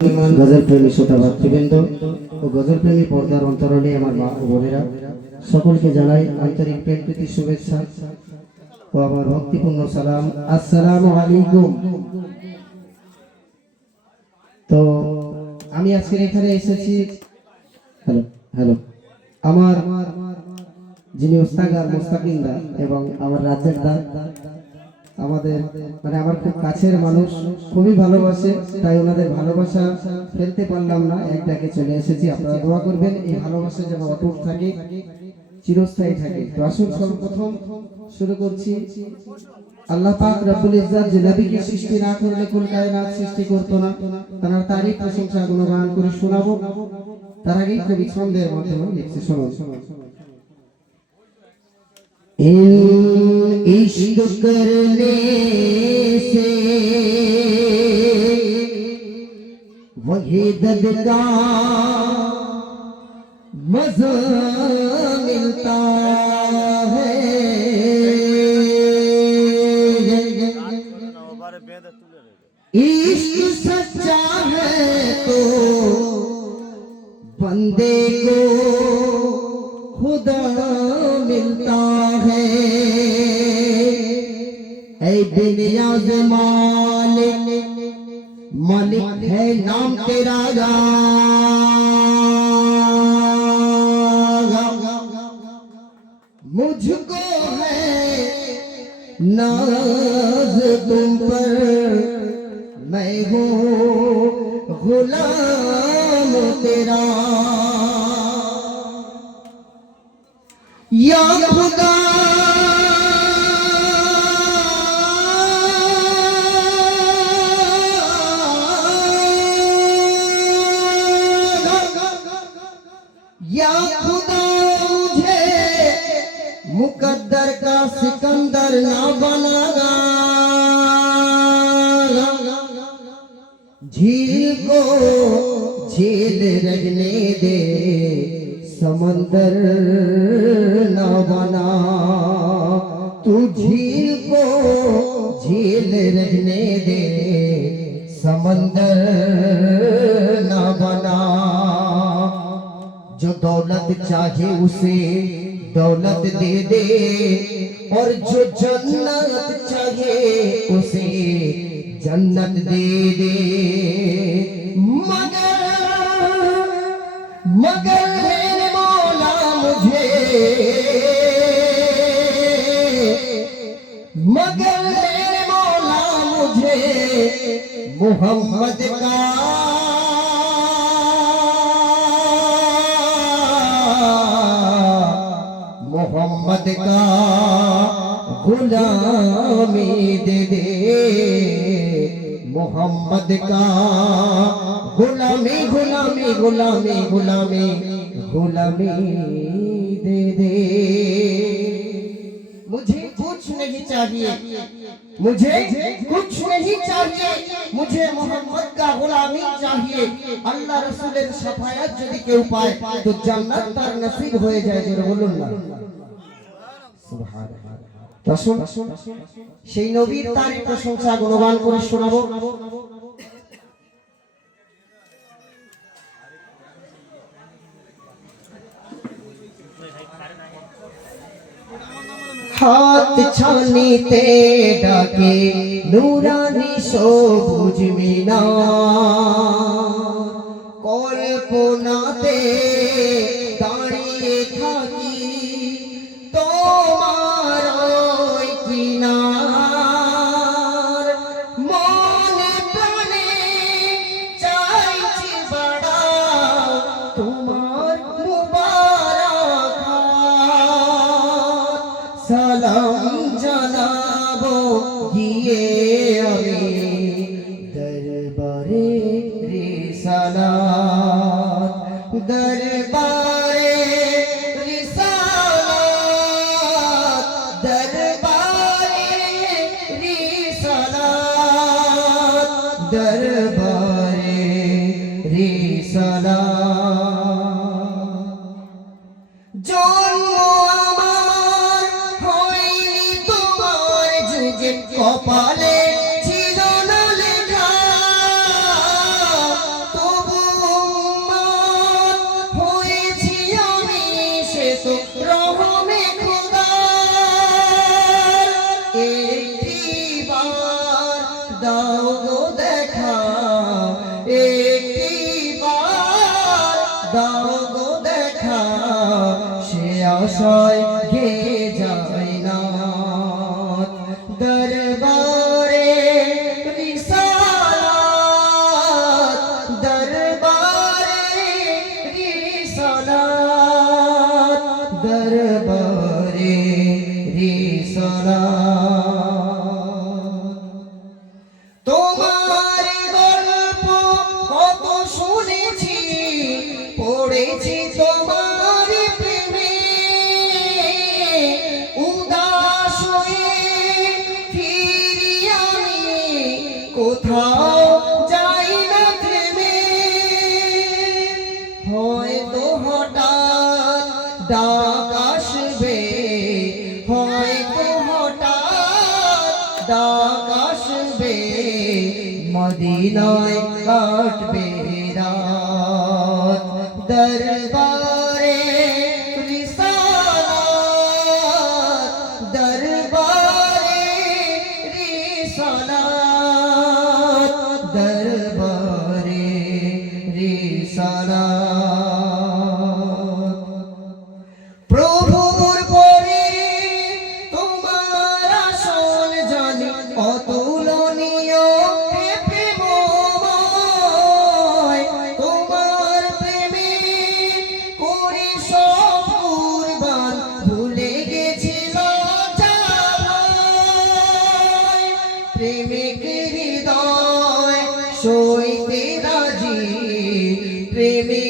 गजल प्रेमी श्रोता भातृबृंद ও গজল প্রেমী পর্দার অন্তরালে আমার মা ও বোনেরা সকলকে জানাই আন্তরিক প্রেম প্রীতি শুভেচ্ছা ও আমার ভক্তিপূর্ণ সালাম। আসসালামু আলাইকুম। তো আমি আজকে এখানে এসেছি, হ্যালো হ্যালো, আমার যিনি ওস্তাদ আর মুস্তাকিমদা এবং আমার রাজ্যের দা আমাদের মানে আমার খুব কাছের মানুষ, খুবই ভালোবাসে, তাই ওনাদের ভালোবাসা ফেলতে পারলাম না, এক ডাকে চলে এসেছি। আপনারা দোয়া করবেন এই ভালোবাসা যেন অটুট থাকে, চিরস্থায়ী থাকে। তো আসুন সর্বপ্রথম শুরু করছি। আল্লাহ পাক রব্বুল ইজ্জত যে নবীকে সৃষ্টি না করলে কুল কায়নাত সৃষ্টি করতো না, তার তারিফ প্রশংসা গুণগান করে শোনাবো। তার আগে কবি ছন্দের মাধ্যমে লিখছে, শুনুন। इश्क करने से वही दर्द का मज़ा मिलता है। इश्क सच्चा है तो बंदे को खुदा मिलता है। ऐ बिनियाज़ मालिक, मालिक है नाम तेरा, मुझको है नाज तुम पर, मैं हूँ गुलाम तेरा। या खुदा या खुदा मुझे मुकद्दर का सिकंदर ना बनागा, झील को झील रहने दे, समंदर ना बना। तू झील को झील रहने दे, समंदर ना बना। जो दौलत चाहे उसे दौलत दे दे, और जो जन्नत चाहे उसे जन्नत दे दे। मगर मेरे मौला मुझे, मगर मेरे मौला मुझे मोहम्मद का गुलामी दे दे, मोहम्मद का गुलामी गुलामी गुलामी गुलामी गुलामी दे दे। मुझे कुछ नहीं चाहिए, मुझे कुछ नहीं चाहिए, मुझे मोहम्मद का गुलामी चाहिए। अल्लाह रसूलेर शफायत যদি কেউ পায় তো জান্নাত তার নসিব হয়ে যায়। জোরে বলুন না সুবহানাল্লাহ। আসুন সেই নবীর তারিফ প্রশংসা গুণগান করে শোনাবো। হাত ছানিতে ডাকে নুরানি সবুজ মিনার, কল্পনাতে দাঁড়িয়ে থাকি তোমার ওই কিনার। মনে প্রাণে চাইছি বাড়া তোমার মুবারক হাত, সালাম জানাবো গিয়ে আমি দরবারে রিসালাত, দরবারে রিসালাত, দরবারে রিসালাত, দরবারে রিসালাত। জন্ম আমার হয়নি তোমার যুগে, কপালে ছিল না লেখা আশায় গে যায় না দরবারে রিসালাত দরবারে রিসালাত দরবারে রিসালাত তোমার গল্প কত শুনেছি পড়েছি তোমার প্রেমে উদাস হয়ে ফিরি আমি কোথাও যাই না থেমে হয়তো হঠাৎ ডাক আসবে হয়তো হঠাৎ ডাক আসবে মদিনায় কাটবে রাত দরবারে রিসালাত দরবারে রিসালাত দরবারে রিসালাত প্রভুর পরে তোমার আসল জানি অতুলনীয় প্রেমময় তোমার প্রেমে করি সব কুরবান ভুলে গেছি লজ্জায় প্রেমিক হৃদয় সইতে রাজি প্রেমিক